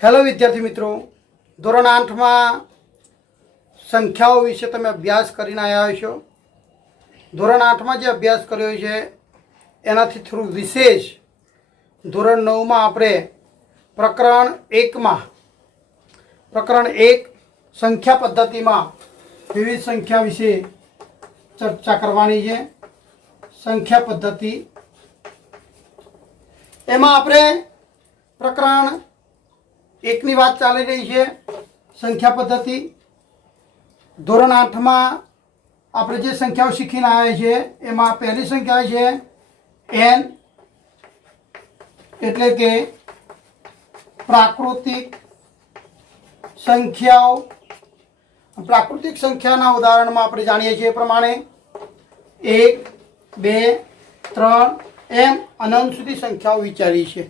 Hello विद्यार्थी मित्रों, ધોરણ 8 में संख्याओं विषे तमे अभ्यास करीने आव्या छो। ધોરણ 8 में जे अभ्यास कर्यो छे एनाथी थोड़ुं विशेष ધોરણ 9 में आपणे प्रकरण 1 में प्रकरण 1 संख्या पद्धति में विविध संख्या विषे चर्चा करवानी छे। संख्या पद्धति एमां आपणे प्रकरण 1 ની વાત ચાલી રહી છે। संख्या पद्धति ધોરણ 8 में આપણે જે સંખ્યાઓ શીખીને આવ્યા છે એમાં પહેલી સંખ્યા છે n એટલે કે પ્રાકૃતિક સંખ્યાઓ। પ્રાકૃતિક સંખ્યાના ઉદાહરણમાં આપણે જાણીએ છીએ એ પ્રમાણે 1 2 3 એમ અનંત સુધી સંખ્યાઓ વિચારી છે।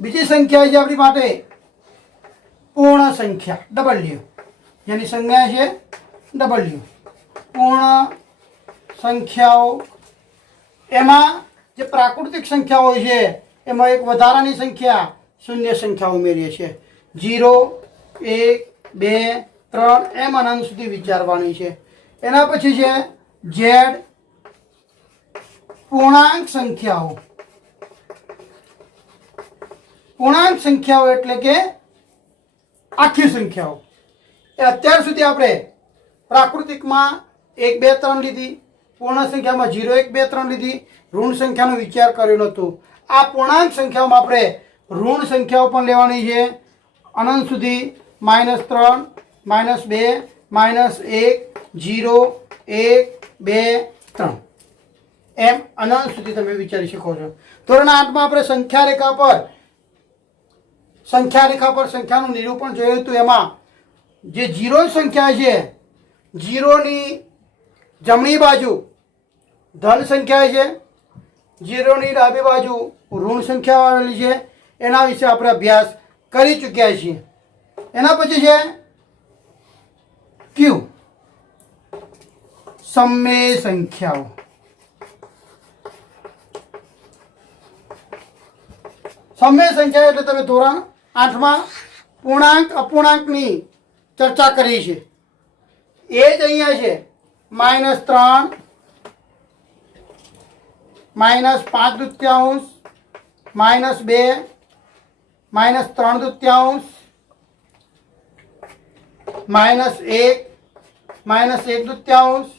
બીજી સંખ્યા છે આપણી માટે पूर्ण संख्या W, यानी संज्ञा है W। पूर्ण संख्याओं एमां जे प्राकृतिक संख्याओं है एमां एक वधारानी संख्या शून्य संख्या उमेरीए छे। 0 1 2 3 एम अनंत सुधी विचारवानी छे। एना पछी छे Z पूर्णांक संख्याओं। पूर्णांक संख्याओं एटले के आखी संख्याओं। अत्यार सुधी आपणे प्राकृतिक में 1 2 3 लीधी, पूर्ण संख्या में 0 1 2 3 लीधी, ऋण संख्या विचार कर्यो नतो। आ पूर्णांक संख्याओं में आपणे ऋण संख्याओं पण लेवानी छे अनंत सुधी -3 -2 -1 0 1 2 3 एम अनंत सुधी तमे विचारी शको छो। धोरण 8 में आपणे संख्या रेखा पर संख्याનું નિરૂપણ જોયું હતું। એમાં જે જીરો સંખ્યા છે જીરોની જમણી બાજુ ધન સંખ્યા છે, જીરોની ડાબી બાજુ ઋણ સંખ્યા આવેલી છે। એના વિશે આપણે અભ્યાસ કરી ચૂક્યા છીએ। એના પછી છે ક્યુ સમમેય સંખ્યાઓ। સમમેય સંખ્યા એટલે તમે ધોરણ 8 में पूर्णांक अपूर्णांक नी चर्चा करी है। ए ज अहींया छे -3 -5 દુત્યાંશ -2 -3 દુત્યાંશ -1 દુત્યાંશ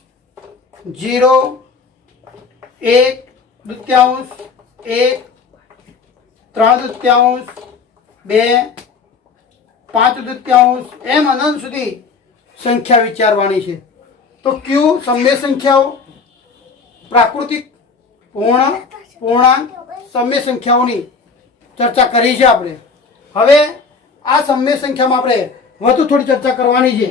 0 1 દુત્યાંશ 1 3 દુત્યાંશ 2 5 દુત્યાંશ एम अनंत सुधी संख्या विचारवानी है। तो क्यू सममेय संख्याओं, प्राकृतिक पूर्ण पूर्णांक सममेय संख्याओनी चर्चा करी है आपणे। हवे आ सममेय संख्या में आपणे वधु थोड़ी चर्चा करवानी है।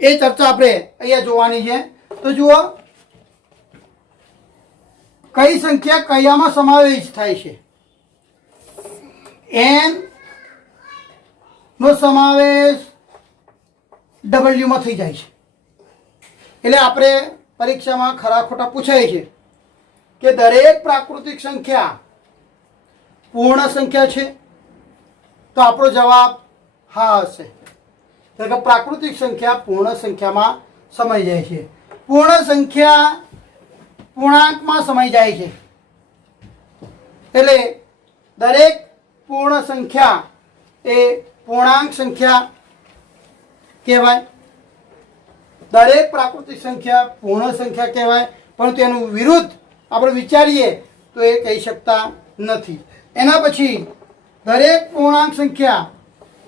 ए चर्चा आपणे अहींया जोवानी है। तो जुओ कई संख्या कया में समावेश थाय छे। एन नो समावेश डबल्यू में थई जाय छे। एटले आपणे परीक्षा में खरा खोटा पूछाय छे कि दरेक प्राकृतिक संख्या पूर्ण संख्या छे। तो आपणो जवाब हाँ हशे। એટલે કે प्राकृतिक संख्या पूर्ण संख्या में समाई जाय छे। पूर्ण संख्या पूर्णांक में समाई जाए छे। एटले दरेक पूर्ण संख्या ए पूर्णांक संख्या कहेवाय। दरेक प्राकृतिक संख्या पूर्ण संख्या कहेवाय, परंतु एनु विरुद्ध आपणे विचारीए तो ए कही शकता नथी। एना पछी दरेक पूर्णांक संख्या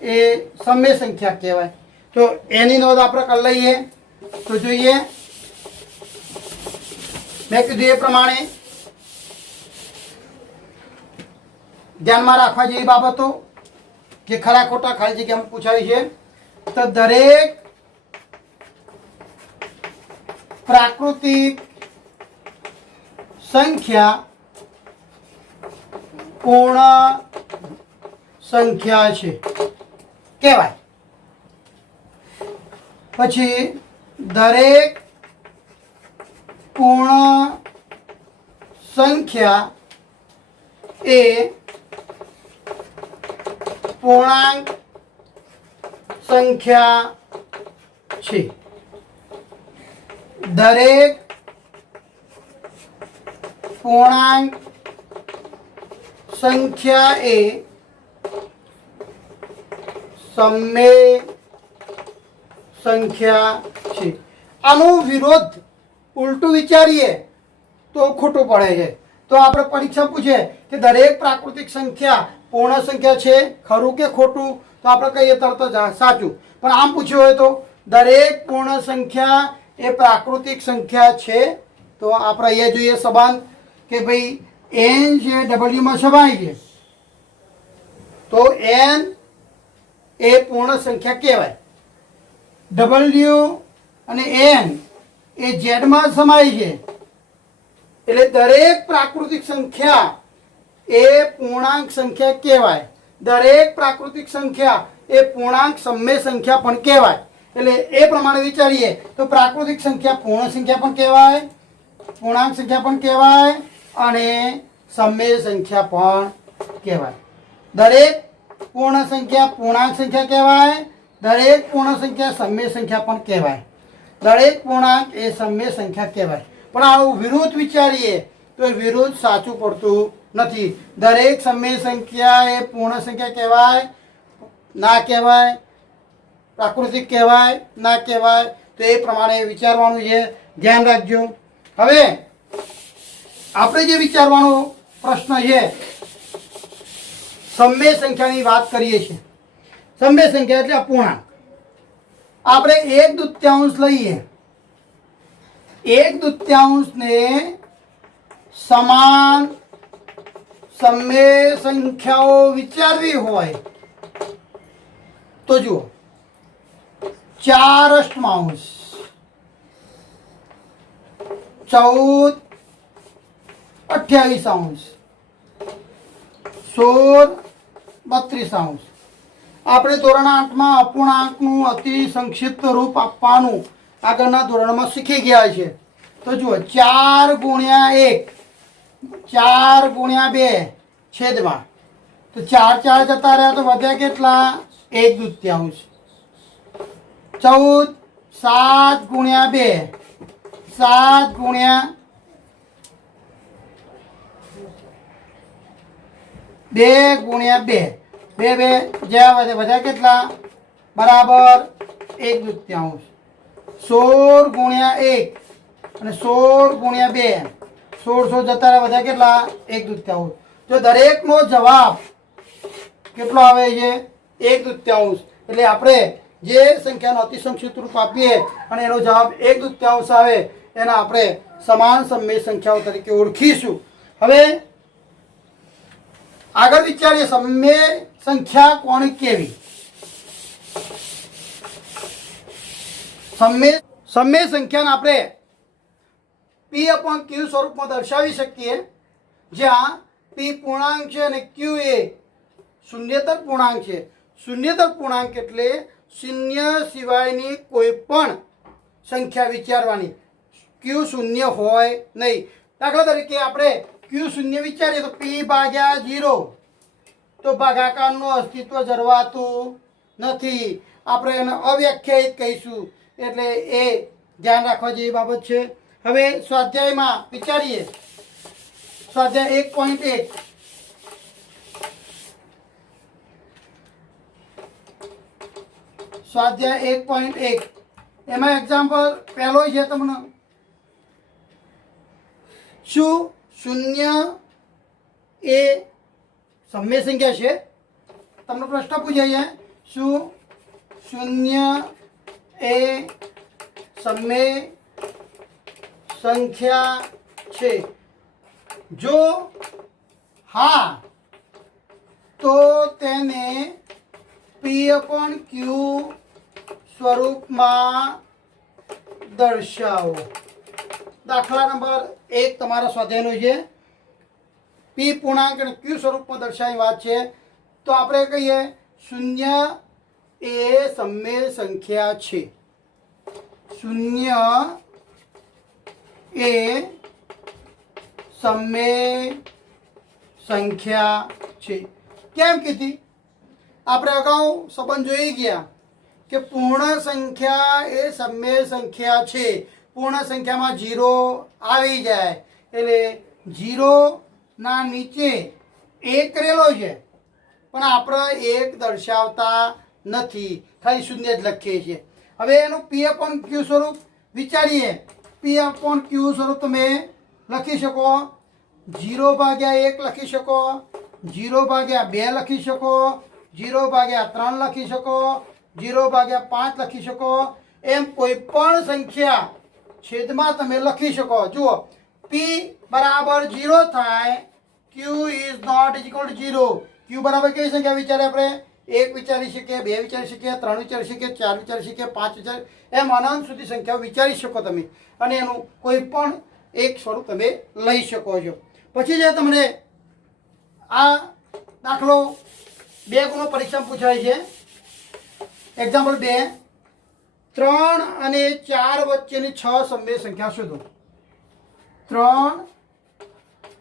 ए सममेय संख्या कहेवाय। तो एनी नोंध आपणे कर लईए। तो जोईए मैं कीधुं ए प्रमाणे ध्यान में राखवा जेवी बाबतो जे खरा खोटा खाली जग्या में पूछाई है। तो दरेक प्राकृतिक संख्या पूर्ण संख्या छे कहेवाय। पछी दरेक पूर्ण संख्या એ પૂર્ણાંક સંખ્યા છે. દરેક પૂર્ણાંક સંખ્યા એ સમમેય સંખ્યા છે. આનો વિરોધ ઉલટું વિચારીએ તો ખોટું પડે છે. તો આપણે પરીક્ષા પૂછે કે દરેક પ્રાકૃતિક સંખ્યા પૂર્ણ સંખ્યા છે, ખરું કે ખોટું? તો આપણે કહીએ તરત જ સાચું. પણ આમ પૂછ્યું હોય તો દરેક પૂર્ણ સંખ્યા એ પ્રાકૃતિક સંખ્યા છે. તો આપણે અહીંયા જોઈએ સંબંધ કે ભાઈ n જે ડબલ્યુમાં સમાય છે, તો n એ પૂર્ણ સંખ્યા કહેવાય. ડબલ્યુ અને n એ ઝેડમાં સમાય છે, એટલે દરેક પ્રાકૃતિક સંખ્યા એ પૂર્ણાંક સંખ્યા કહેવાય. દરેક પ્રાકૃતિક સંખ્યા એ પૂર્ણાંક સમમેય સંખ્યા પણ કહેવાય. એટલે એ પ્રમાણે વિચારીએ તો પ્રાકૃતિક સંખ્યા પૂર્ણ સંખ્યા પણ કહેવાય, પૂર્ણાંક સંખ્યા પણ કહેવાય અને સમમેય સંખ્યા પણ કહેવાય. દરેક પૂર્ણ સંખ્યા પૂર્ણાંક સંખ્યા કહેવાય, દરેક પૂર્ણ સંખ્યા સમમેય સંખ્યા પણ કહેવાય, દરેક પૂર્ણાંક એ સમમેય સંખ્યા કહેવાય. પણ આવું વિરુદ્ધ વિચારીએ તો વિરુદ્ધ સાચું પડતું નથી. દરેક સમમેય સંખ્યા એ પૂર્ણ સંખ્યા કહેવાય, ના કહેવાય, પ્રાકૃતિક કહેવાય, ના કહેવાય. તો એ પ્રમાણે વિચારવાનું છે, ધ્યાન રાખજો. હવે આપણે જે વિચારવાનો પ્રશ્ન છે, સમમેય સંખ્યાની વાત કરીએ છીએ. સમમેય સંખ્યા એટલે અપૂર્ણાંક. આપણે 1/2 લઈએ, 1/2 ને સમાન સમમેય સંખ્યાઓ વિચારવી હોય તો જુઓ, 4 અષ્ટમાંશ, 14 28 અંશ, 16 32 અંશ. આપણે ધોરણ 8માં અપૂર્ણાંકનું અતિ સંક્ષિપ્ત રૂપ આપવાનું આગળના ધોરણમાં શીખી ગયા છે. તો જુઓ 4 ગુણ્યા 1, 4 ગુણ્યા 2 છેદમાં, તો 4 4 જતા રહ્યા તો વધ્યા કેટલા? 1/2. 14 7 ગુણ્યા 2, 7 ગુણ્યા 2 ગુણ્યા 2, 2 2 જ્યાં વધે વધ્યા કેટલા? બરાબર 1/2. 16 ગુણ્યા 1 અને 16 ગુણ્યા 2, 16 જતા રહ્યા વધ્યા કેટલા? 1/2. જો દરેકનો જવાબ કેટલો આવે છે? 1/2. એટલે આપણે જે સંખ્યાનો અતિ સંક્ષિપ્ત રૂપ આપીએ અને એનો જવાબ 1/2 આવે એના આપણે સમાન સમમેય સંખ્યાઓ તરીકે ઓળખીશું. હવે આગળ વિચારીએ સમમેય સંખ્યા કોણ કેવી? સમમેય સંખ્યાને આપણે P/Q સ્વરૂપમાં દર્શાવી શકીએ, જ્યાં P પૂર્ણાંક છે અને Q એ શૂન્યતર પૂર્ણાંક છે. શૂન્યતર પૂર્ણાંક એટલે શૂન્ય સિવાયની કોઈ પણ સંખ્યા વિચારવાની, Q શૂન્ય હોય નહીં. દાખલા તરીકે આપણે Q શૂન્ય વિચારીએ તો P/0, તો ભાગાકારનું અસ્તિત્વ જરવાતું નથી. આપણે એને અવ્યાખ્યાયિત કહીશું. એટલે એ ધ્યાન રાખવા જેવી બાબત છે. હવે સ્વાધ્યાયમાં વિચારીએ, સ્વાધ્યાય 1.1, સ્વાધ્યાય 1.1 એમાં એક્ઝામ્પલ પહેલો છે તમને, શું શૂન્ય એ સમમેય સંખ્યા છે? તમને પ્રશ્ન પૂછાય, શું શૂન્ય એ સમમેય સંખ્યા છે? જો હા તો તેને P/Q સ્વરૂપમાં દર્શાવો. દાખલા નંબર 1 તમારા સ્વાધ્યાયનો છે. P પૂર્ણાંક અને Q સ્વરૂપમાં દર્શાવી વાત છે. તો આપણે કહીએ શૂન્ય એ સમમેય સંખ્યા છે. શૂન્ય એ સમમેય સંખ્યા છે. કેમ કીધી? આપણે અગાઉ સંબંધ જોઈ ગયા કે પૂર્ણ સંખ્યા એ સમય સંખ્યા છે. પૂર્ણ સંખ્યામાં 0 આવી જાય એટલે 0 ના નીચે 1 કરેલો છે, પણ આપણે 1 દર્શાવતા નથી, ખાલી શૂન્ય જ લખીએ છીએ. હવે એનું પી અપોન ક્યુ સ્વરૂપ વિચારીએ. પી અપોન ક્યુ સ્વરૂપ તમે લખી શકો. 0/1 લખી શકો, 0/2 લખી શકો, 0/3 લખી શકો, 0/5 લખી શકો. એમ કોઈ પણ સંખ્યા છેદમાં તમે લખી શકો. જુઓ, p બરાબર 0 થાય, q is not equal to 0. q બરાબર કઈ સંખ્યા વિચારે આપણે? 1 વિચારી શકીએ, 2 વિચારી શકીએ, 3 વિચારી શકીએ, 4 વિચારી શકીએ, 5 વિચારી, એમ અનંત સુધી સંખ્યાઓ વિચારી શકો તમે, અને એનું કોઈ પણ એક સ્વરૂપ તમે લઈ શકો છો. પછી જે તમને આ દાખલો 2 ગુણો પરીક્ષામાં પૂછાય છે. એક્ઝામ્પલ 2, 3 અને 4 વચ્ચેની 6 સમય સંખ્યા શોધો. 3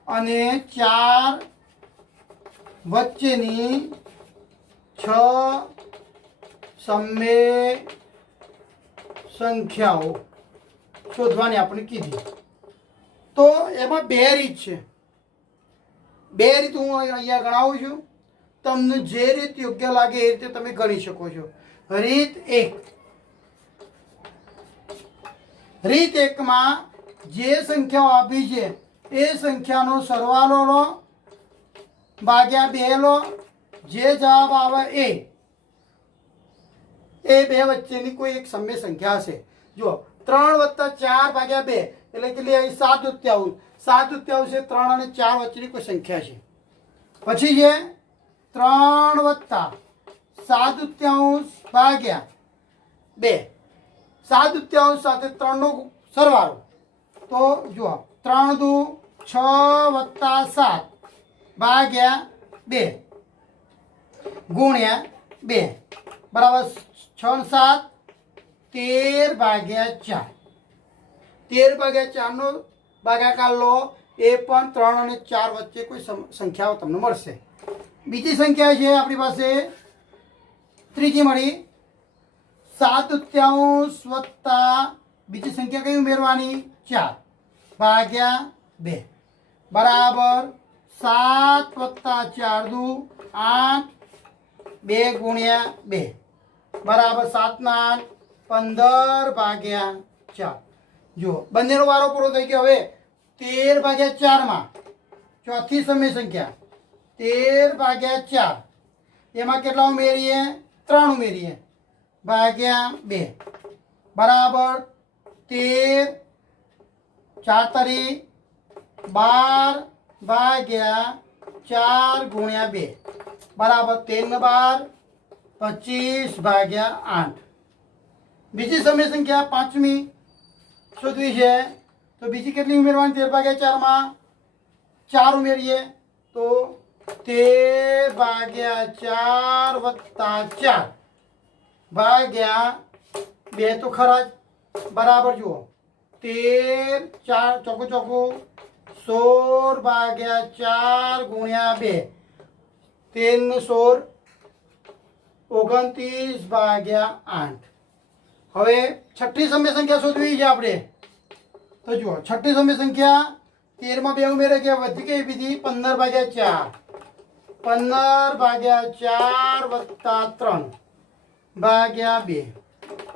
અને 4 વચ્ચેની 6 સમય સંખ્યાઓ શોધવાની આપણે કીધી. તો એમાં 2 રીત છે. 2 રીત હું અહીંયા ગણાવું છું. તમને જે રીત યોગ્ય લાગે એ રીતે તમે ગણી શકો છો. રીત 1. રીત 1 માં જે સંખ્યાઓ આપી છે એ સંખ્યાનો સરવાળો લો ભાગ્યા 2 લો. જે જવાબ આવે એ 2 વચ્ચેની કોઈ એક સમય સંખ્યા હશે. જો 3 + 4 / 2 એટલે કેટલી આવી? 7/2. 7/2 છે 3 અને 4 વચ્ચેની કોઈ સંખ્યા છે. પછી છે 3 + 7/2 ભાગ્યા 2. 7/2 સાથે 3 નો સરવાળો. તો જુઓ, 3 દુ 6 + 7 ભાગ્યા 2 ગુણ્યા 2 બરાબર 6 ને 7 13/4. 13/4 નો ભાગાકાર લો, એ પણ 3 અને 4 વચ્ચે કોઈ સંખ્યાઓ તમને મળશે. બીજી સંખ્યા છે આપણી પાસે, ત્રીજી મળી 7/2 વત્તા બીજી સંખ્યા કઈ ઉમેરવાની? 4 ભાગ્યા 2 બરાબર 7 + 4 દુ 8 2 ગુણ્યા 2 બરાબર 7 ના 15/4. જુઓ, બંનેનો વારો પૂરો થઈ ગયો. હવે 13/4 માં ચોથી સમય સંખ્યા 13/4 એમાં કેટલા ઉમેરીએ? 3 ઉમેરીએ ભાગ્યા 2 બરાબર 13 4 તારી 12/4 ગુણ્યા 2 બરાબર 13 ને 12 25/8. બીજી સમય સંખ્યા પાંચમી શોધવી છે. તો બીજી કેટલી ઉમેરવાની? 13/4 માં 4 ઉમેરીએ તો 13/4 વત્તા 4 ભાગ્યા 2 તો ખરા જ બરાબર. જુઓ, 13 4 ચોખ્ખું ચોખ્ખું 16/4 ગુણ્યા 2 13 ને 16 29/8. હવે છઠ્ઠી સમય સંખ્યા શોધવી છે આપણે. તો જુઓ, છઠ્ઠી સમય સંખ્યા 13 માં 2 ઉમેરે કે વધી ગઈ બીજી 15/4. 15/4 વત્તા 3 ભાગ્યા 2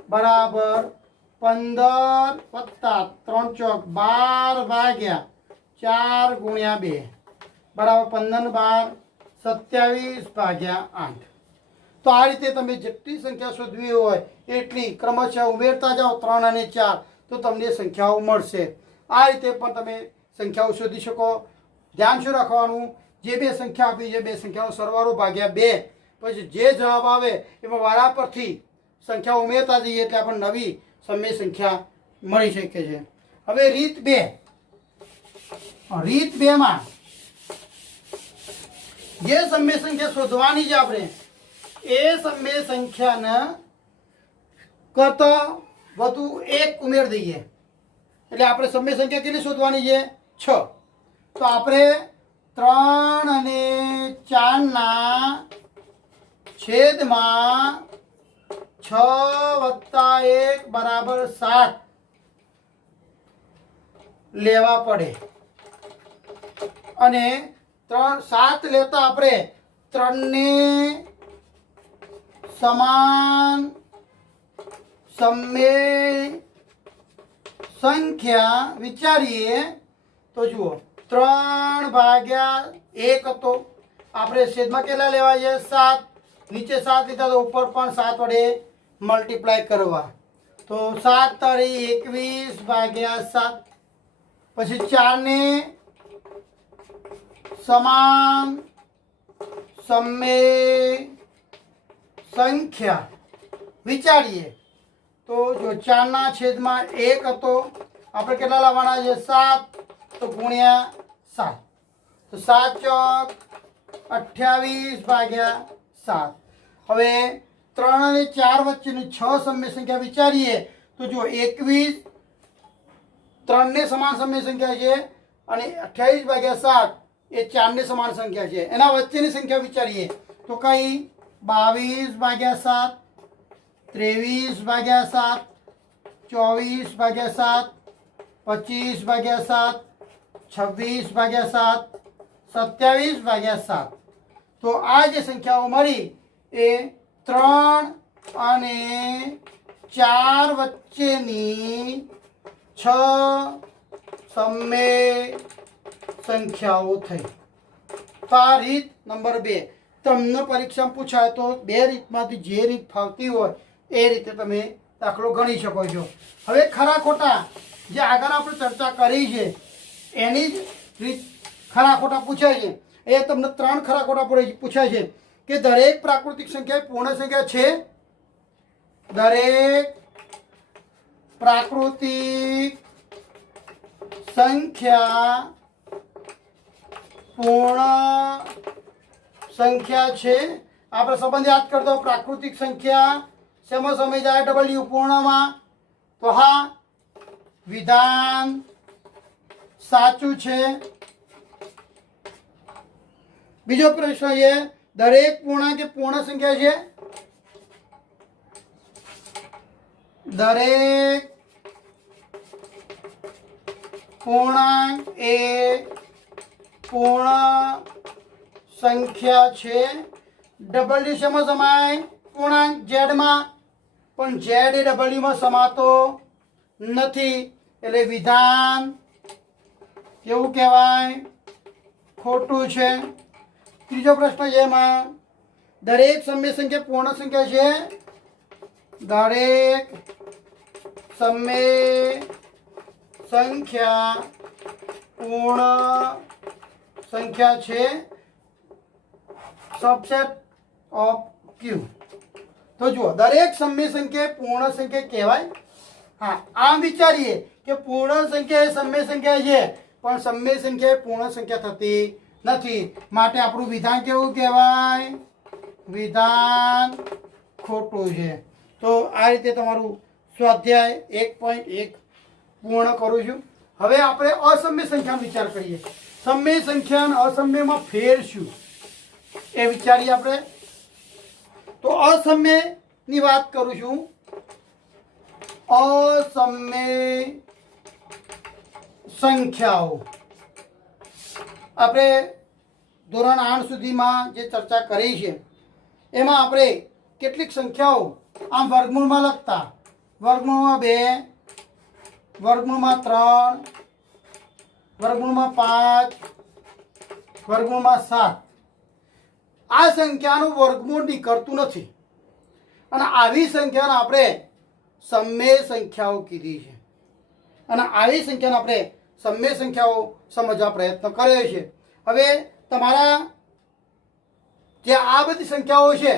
બરાબર 15 વત્તા 3 ચોક 12/4 ગુણ્યા 2 બરાબર 15 ને 12 27/8. તો આ રીતે તમે જેટલી સંખ્યા શોધવી હોય એટલી ક્રમશઃ ઉમેરતા જાઓ 3 અને 4 તો તમને સંખ્યાઓ મળશે. આ રીતે પણ તમે સંખ્યાઓ શોધી શકો. ધ્યાન શું રાખવાનું? જે 2 સંખ્યા આપી છે 2 સંખ્યાનો સરવાળો ભાગ્યા 2, પછી જે જવાબ આવે એમાં વારા પરથી સંખ્યા ઉમેરતા જઈએ એટલે આપણને નવી સમય સંખ્યા મળી શકે છે. હવે રીત 2. રીત 2 માં જે સમય સંખ્યા શોધવાની છે આપણે એ સમય સંખ્યાને કરતા વધુ 1 ઉમેરી દઈએ એટલે આપણે સમય સંખ્યા કેટલી શોધવાની છે? 6. તો આપણે 3 અને 4 ના છેદમાં 6 + 1 બરાબર 7 લેવા પડે અને 7 લેતા આપણે 3 ને સમાન સમય સંખ્યા વિચારીએ તો જુઓ 3/1 હતો, આપણે છેદમાં કેટલા લેવા છે 7, નીચે 7 લીધા તો ઉપર પણ 7 વડે મલ્ટીપ્લાય કરવા, તો 7 તારી 21/7, પછી 4 ને સમાન સમય સંખ્યા વિચારીએ તો જો 4 ના છેદમાં 1 હતો, આપણે કેટલા લાવવાના છે 7, તો ગુણ્યા 7, તો 7 ચોક 28/7. હવે 3 અને 4 વચ્ચેની 6 સમય સંખ્યા વિચારીએ તો જો 21 3 ને સમાન સમય સંખ્યા છે અને 28/7 એ 4 ને સમાન સંખ્યા છે, એના વચ્ચેની સંખ્યા વિચારીએ તો કઈ 22/7, 23/7, 24/7, 25/7, 26/7, 27/7. તો આ જે સંખ્યાઓ મળી એ 3 અને 4 વચ્ચેની 6 સમય સંખ્યાઓ થઈ. તો આ રીત નંબર 2. તમને પરીક્ષામાં પૂછાય તો 2 રીતમાંથી જે રીત ફાવતી હોય એ રીતે તમે દાખલો ગણી શકો છો. હવે ખરા ખોટા જે આગળ આપણે ચર્ચા કરી છે એની જ રીત ખરા ખોટા પૂછાય છે. એ તમને 3 ખરા ખોટા પૂછાય છે કે દરેક પ્રાકૃતિક સંખ્યા પૂર્ણ સંખ્યા છે, દરેક પ્રાકૃતિક સંખ્યા પૂર્ણ સંખ્યા છે. આપણે સંબંધ યાદ કરતો, પ્રાકૃતિક સંખ્યા શેમાં સમય જાય ડબલ્યુ પૂર્ણમાં, તો હા વિધાન સાચું છે. બીજો પ્રશ્ન છે દરેક પૂર્ણાંક એ પૂર્ણ સંખ્યા છે, દરેક પૂર્ણાંક એ પૂર્ણ સંખ્યા છે. ડબલ્યુ શેમાં સમાય પૂર્ણાંક ઝેડમાં, પણ ઝેડ એ ડબલ્યુમાં સમાતો નથી, એટલે વિધાન કેવું કહેવાય ખોટું છે. ત્રીજો પ્રશ્ન છે એમાં દરેક સમય સંખ્યા પૂર્ણ સંખ્યા છે, દરેક સમય સંખ્યા પૂર્ણ સંખ્યા છે, સબસેટ ઓફ ક્યુ. તો જુઓ દરેક સમય સંખ્યા પૂર્ણ સંખ્યા કહેવાય. હા, આમ વિચારીએ કે પૂર્ણ સંખ્યા એ સમય સંખ્યા છે, પણ સમય સંખ્યા એ પૂર્ણ સંખ્યા થતી નથી, માટે આપણું વિધાન કેવું કહેવાય વિધાન ખોટું છે. તો આ રીતે તમારું સ્વાધ્યાય 1.1 પૂર્ણ કરું છું. હવે આપણે અસમ્ય સંખ્યાનો વિચાર કરીએ. સમય સંખ્યા અને અસમ્યમાં ફેર શું એ વિચારીએ આપણે. તો અસમ્યની વાત કરું છું. અસમ્ય સંખ્યાઓ આપણે ધોરણ 8 સુધીમાં જે ચર્ચા કરી છે એમાં આપણે કેટલીક સંખ્યાઓ આમ વર્ગમૂળમાં લખતા, વર્ગમૂળમાં 2, વર્ગમૂળમાં 3, વર્ગમૂળમાં 5, વર્ગમૂળમાં 7. આ સંખ્યાનું વર્ગમૂળ નીકળતું નથી અને આવી સંખ્યાને આપણે સમય સંખ્યાઓ કીધી છે. અને આવી સંખ્યાને આપણે સમય સંખ્યાઓ સમજવા પ્રયત્ન કર્યો છે. હવે તમારા જે આ બધી સંખ્યાઓ છે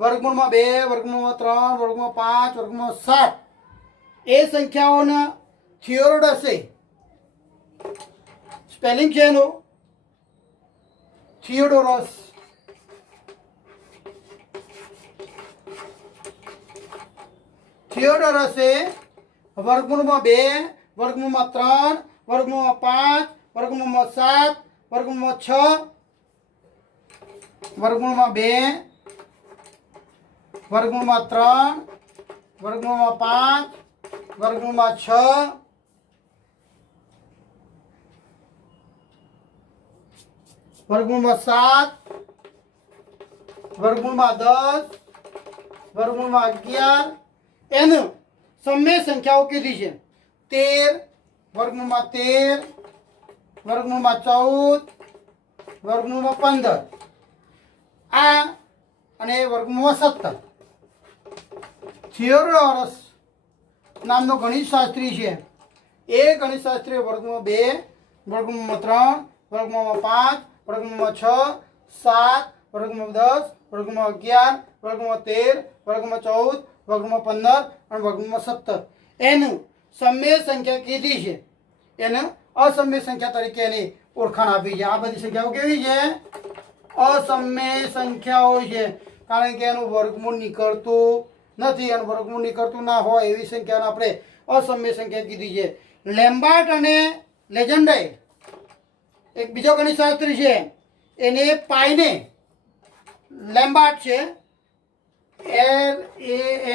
વર્ગમૂળમાં 2, વર્ગમૂળમાં 3, વર્ગમૂળમાં 5, વર્ગમૂળમાં 7, એ સંખ્યાઓના થિયોરડ હશે. સ્પેલિંગ છે એનું થિયોડોરસ. થિયોડોરસ એ વર્ગમૂળમાં 2, વર્ગમૂળમાં 3, વર્ગમૂળમાં 5, વર્ગમૂળમાં 7 વર્ગમૂળમાં 6 વર્ગમૂળમાં 2 વર્ગમૂળમાં 3 વર્ગમૂળમાં 5 વર્ગમૂળમાં 6 વર્ગમૂળમાં 7 વર્ગમૂળમાં 10 વર્ગમૂળમાં 11 એનું સમય સંખ્યાઓ કીધી છે 13 વર્ગમૂળમાં 13 વર્ગમૂળમાં 14 વર્ગમૂળમાં 15 આ અને વર્ગમૂળમાં 17 થિયોડોરસ નામનો ગણિતશાસ્ત્રી છે એ ગણિતશાસ્ત્રી વર્ગમૂળમાં 2 વર્ગમૂળમાં 3 વર્ગમૂળમાં 5 વર્ગમૂળમાં 6 7 વર્ગમૂળમાં 10 વર્ગમૂળમાં 11 વર્ગમૂળમાં 13 વર્ગમૂળમાં 14 વર્ગમૂળમાં 15 અને વર્ગમૂળમાં 17 એનું સમય સંખ્યા કીધી છે એને અસમય સંખ્યા તરીકે એની ઓળખાણ આપી છે. આ બધી સંખ્યાઓ કેવી છે? અસમય સંખ્યાઓ છે, કારણ કે એનું વર્ગમૂળ નીકળતું નથી અને વર્ગમૂળ નીકળતું ના હોય એવી સંખ્યાને આપણે અસમય સંખ્યા કીધી છે. લેમ્બાર્ટ અને લેજન્ડે એક બીજો ગણિતશાસ્ત્રી છે, એને પાઈને લેમ્બાર્ટ છે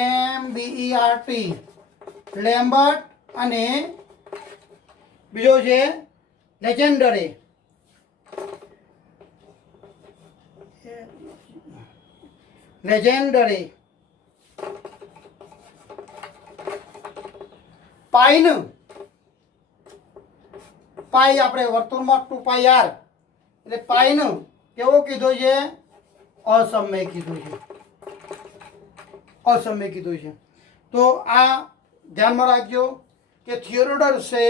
LAMBERT લેમ્બર્ટ અને બીજો છે લેજેન્ડરે પાઈ આપણે વર્તુળમાં 2πr એટલે પાઈનું કેવો કીધો છે? અસમય કીધું છે, અસમય કીધું છે. તો આ ધ્યાનમાં રાખજો કે થિયોડોરસે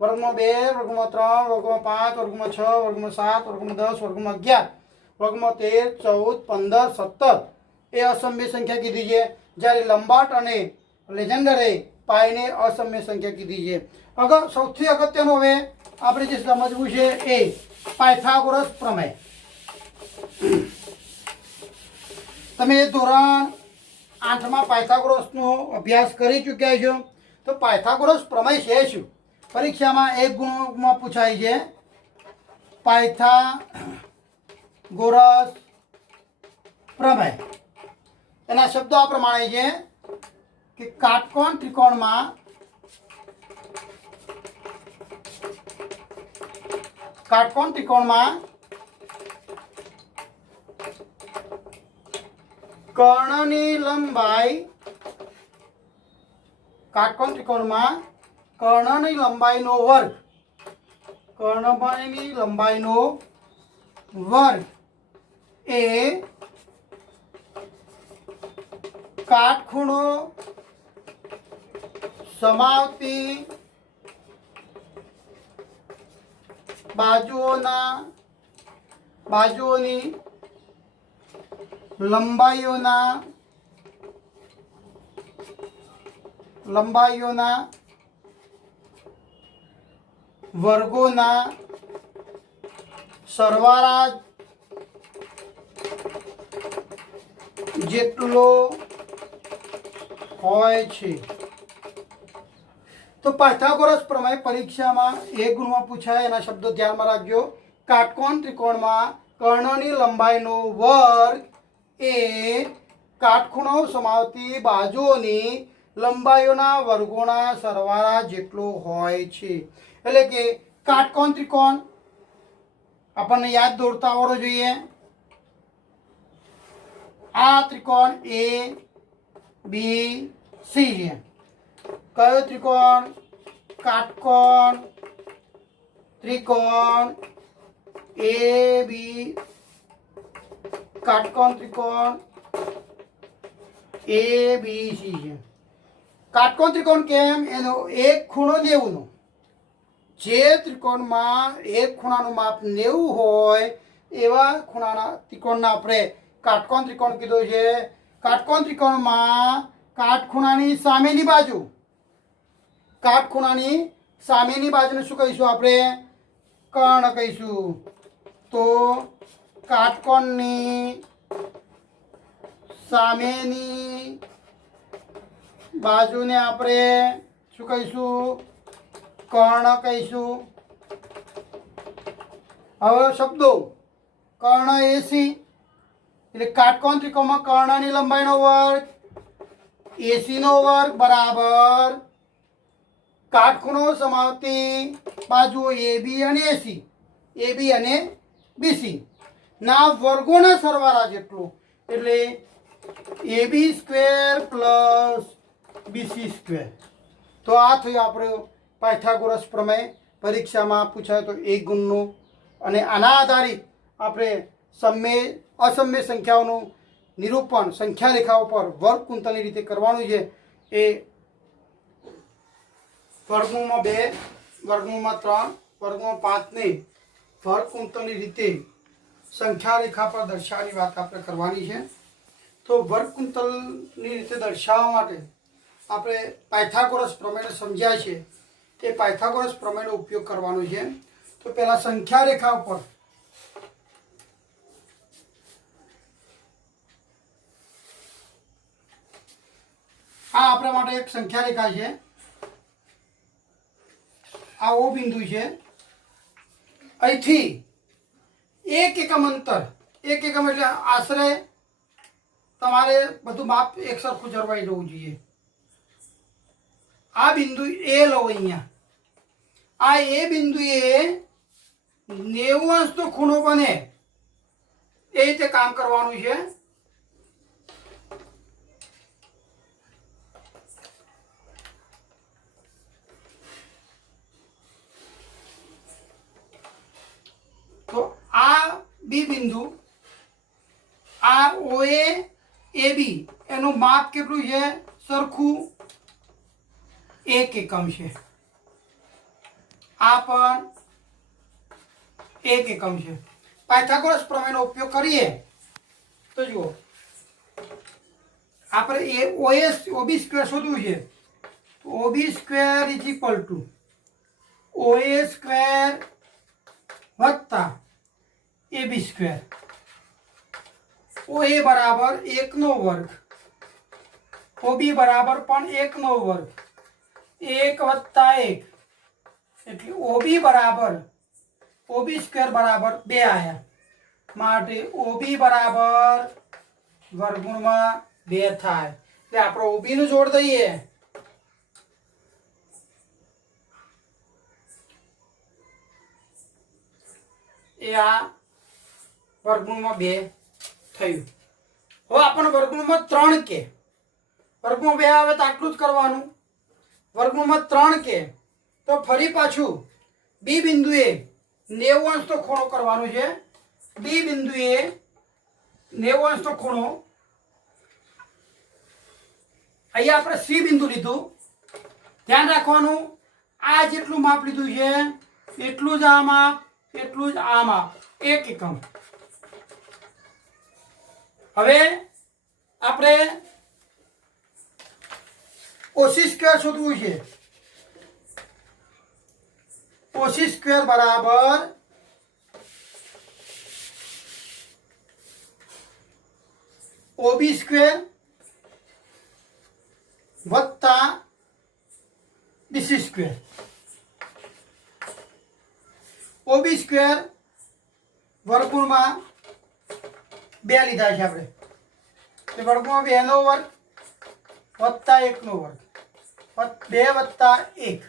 વર્ગમાં 2 વર્ગમાં 3 વર્ગમાં 5 વર્ગમાં 6 વર્ગમાં 7 વર્ગમાં 10 વર્ગમાં 11 વર્ગમાં 13 14 15 17 એ અસમય સંખ્યા કીધી છે, જ્યારે લંબાટ અને લેજેન્ડરે પાઈને અસમય સંખ્યા કીધી છે. સૌથી અગત્યનું હવે આપણે જે સમજવું છે એ પાયથાગોરસ પ્રમેય. તમે ધોરણ 8માં પાયથાગોરસનો અભ્યાસ કરી ચૂક્યા છો, તો પાયથાગોરસ પ્રમેય છે શું? પરીક્ષામાં 1 ગુણમાં પૂછાય છે. પાયથાગોરસ પ્રમેય એના શબ્દો આ પ્રમાણે છે કે કાટકોણ ત્રિકોણમાં કર્ણની લંબાઈ કર્ણની લંબાઈનો વર્ગ એ કાટખૂણો સમાવતી બાજુઓની લંબાઈઓના વર્ગોના સરવાળા જેટલો હોય છે. તો પાયથાગોરસ પ્રમેય પરીક્ષામાં 1 ગુણમાં પૂછાય. એના શબ્દો ધ્યાનમાં રાખજો. કાટકોણ ત્રિકોણમાં કર્ણની લંબાઈનો વર્ગ એ કાટખૂણો સમાવતી બાજુઓની લંબાઈઓના વર્ગોના સરવાળા જેટલો હોય છે. એટલે કે કાટકોણ ત્રિકોણ આપણને યાદ દોરતા આવડવો જોઈએ. આ ત્રિકોણ ABC છે. કયો ત્રિકોણ? કાટકોણ ત્રિકોણ AB. કાટકોણ ત્રિકોણ ABC છે. કાટકોણ ત્રિકોણ કેમ? એનો એક ખૂણો 90નો. જે ત્રિકોણમાં એક ખૂણાનું માપ 90 હોય એવા ત્રિકોણના આપણે કાટકોણ ત્રિકોણ કીધો છે. કાટકોણ ત્રિકોણમાં કાટખૂણાની સામેની બાજુને શું કહીશું આપણે? કર્ણ કહીશું. તો કાટકોણની સામેની બાજુને આપણે શું કહીશું? કર્ણ કહીશું. હવે શબ્દો કર્ણ એસી એટલે કાટકોણ ત્રિકોણમાં કર્ણની લંબાઈનો વર્ગ એસી નો વર્ગ બરાબર કાટખૂણો સમાવતી બાજુઓ એબી અને એસી એબી અને બીસી ના વર્ગોના સરવાળા જેટલું એટલે AB square plus BC square. તો આ થયું આપણે પાયથાગોરસ પ્રમેય. પરીક્ષામાં પૂછાય તો 1 ગુણનું. અને આના આધારિત આપણે અસમ્ય સંખ્યાઓનું નિરૂપણ સંખ્યા રેખાઓ પર વર્ગ કુંતલની રીતે કરવાનું છે. એ વર્ગમૂળમાં 2, વર્ગમૂળમાં 3, વર્ગમૂળમાં 5 ને વર્ગ કુંતલની રીતે સંખ્યા રેખા પર દર્શાવવાની વાત આપણે કરવાની છે. તો વર્ગ કુંતલની રીતે દર્શાવવા માટે આપણે પાયથાગોરસ પ્રમેયને સમજ્યા છે. તે પાયથાગોરસ પ્રમેયનો ઉપયોગ કરવાનો છે. તો પહેલા સંખ્યા રેખા ઉપર આ આપણા માટે એક સંખ્યા રેખા છે. આ ઓ બિંદુ છે. અહીંથી 1 એકમ અંતર, 1 એકમ એટલે આશરે તમારે બધું માપ એક સરખું જળવાઈ જવું જોઈએ. આ બિંદુ એ લો અહીંયા. આ એ બિંદુએ 90 અંશનો ખૂણો બને એ રીતે કામ કરવાનું છે. તો આ બી બિંદુ, આ ઓએ એ બી એનું માપ કેટલું છે? સરખું 1 એકમ છે. આ પણ 1 એકમ છે. પાયથાગોરસ પ્રમેયનો ઉપયોગ કરીએ તો જુઓ, આપણે એ ઓબી સ્ક્વેર શોધવું છે. O B square is equal to O A square વત્તા એબી સ્ક્વેર. ઓએ બરાબર 1 નો વર્ગ, ઓબી બરાબર પણ 1 નો વર્ગ, 1 વત્તા 1 એટલે ઓબી બરાબર ઓબી સ્ક્વેર બરાબર 2 આયા. માટે ઓબી બરાબર વર્ગમૂળમાં 2 થાય. એટલે આપણે ઓબી નું જોડ દઈએ. એ આ વર્ગમૂળમાં 2 થયું. હવે આપણને વર્ગમૂળમાં 3 કે વર્ગમૂળ 2 આવે તો આટલું જ કરવાનું. વર્ગમૂળમાં 3 કે તો ફરી પાછું બી બિંદુએ 90 અંશનો ખૂણો કરવાનો છે. બી બિંદુએ 90 અંશનો ખૂણો. અહીંયા આપણે સી બિંદુ લીધું. ધ્યાન રાખવાનું, આ જેટલું માપ લીધું છે એટલું જ આ માપ, એટલું જ આ માપ, 1 એકમ. હવે આપણે ઓસી સ્ક્વેર શોધવું છે. ઓસી સ્ક્વેર બરાબર ઓબી સ્ક્વેર વત્તા બીસી સ્ક્વેર. ઓબી સ્ક્વેર વર્ગમૂળમાં 2 લીધા છે આપણે. વર્ગમૂળમાં 2 નો વર્ગ વત્તા 1 નો વર્ગ, 2 વત્તા 1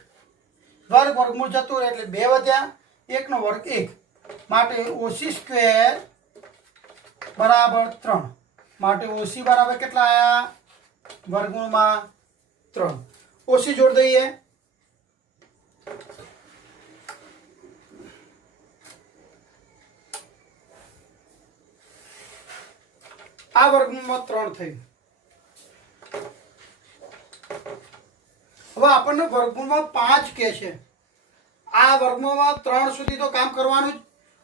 વર્ગ વર્ગમૂળ જતું રહે એટલે 2 વધ્યા, 1 નો વર્ગ 1. માટે ઓસી સ્ક્વેર બરાબર 3. માટે ઓસી બરાબર કેટલા આયા? વર્ગમૂળમાં 3. ઓસી જોડ દઈએ. આ વર્ગમૂળમાં 3 થયું. હવે આપણને વર્ગમૂળમાં 5 કે છે. આ વર્ગમૂળમાં 3 સુધી તો કામ કરવાનું જ.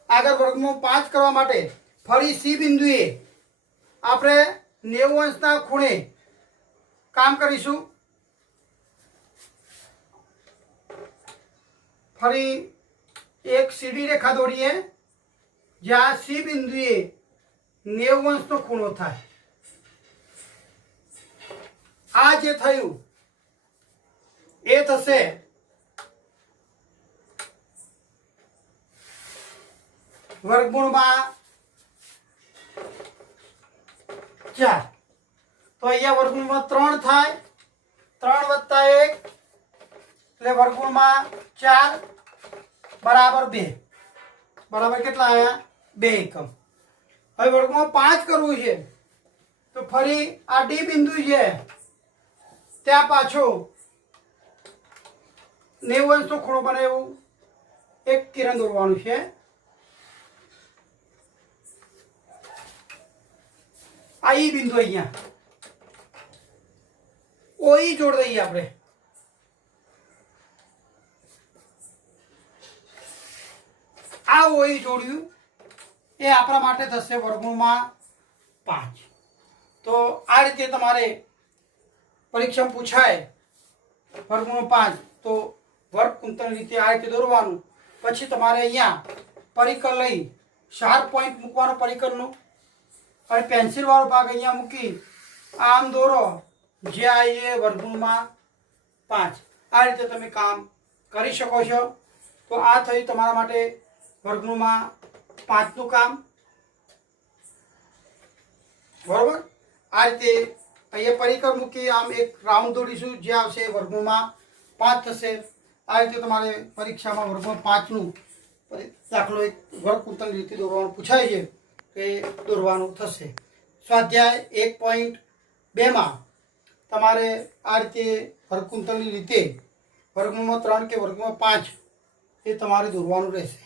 આગળ વર્ગમૂળ 5 કરવા માટે ફરી સી બિંદુએ આપણે 90 અંશના ખૂણે કામ કરીશું. ફરી એક સીધી રેખા દોરીએ જ્યાં સી બિંદુએ 90 અંશનો ખૂણો થાય. આ જે થયું એ થશે વર્ગમૂળમાં 4 તો અહીંયા વર્ગમૂળમાં 3 થાય 3 વત્તા 1 એટલે વર્ગમૂળમાં 4 બરાબર 2 બરાબર કેટલા આવ્યા 2 એકમ। હવે વર્ગમૂળમાં 5 કરવું છે તો ફરી આ ડી બિંદુ છે ત્યાં પાછો 90 અંશનો ખૂણો બને એવું એક કિરણ દોરવાનું છે। આ ઈ બિંદુ અહીંયા ઓઈ જોડ દઈએ આપણે। આ ઓઈ જોડ્યું એ આપણા માટે થશે વર્ગમૂળમાં 5। તો આ રીતે તમારે પરીક્ષામાં પૂછાય વર્ગમૂળ 5 તો વર્ગકુંતલની રીતે આ રીતે દોરવાનું। પછી તમારે અહીંયા પરિકર લઈ શાર્પ પોઈન્ટ મૂકવાનો પરિકરનો અને પેન્સિલ વાળો ભાગ અહીંયા મૂકી આમ દોરો જે આ વર્ગમૂળમાં 5। આ રીતે તમે કામ કરી શકો છો। તો આ થયું તમારા માટે વર્ગમૂળમાં 5નું કામ બરોબર। આ રીતે અહીંયા પરિકર મૂકી આમ એક રાઉન્ડ દોડીશું જે આવશે વર્ગમૂળમાં 5 થશે। આ રીતે તમારે પરીક્ષામાં વર્ગમૂળ 5નું દાખલો એક વર્ગકુંતલની રીતે દોરવાનું પૂછાય છે કે દોરવાનું થશે। સ્વાધ્યાય 1.2માં તમારે આ રીતે વર્ગકુંતલની રીતે વર્ગમૂળમાં 3 કે વર્ગમૂળમાં 5 એ તમારે દોરવાનું રહેશે।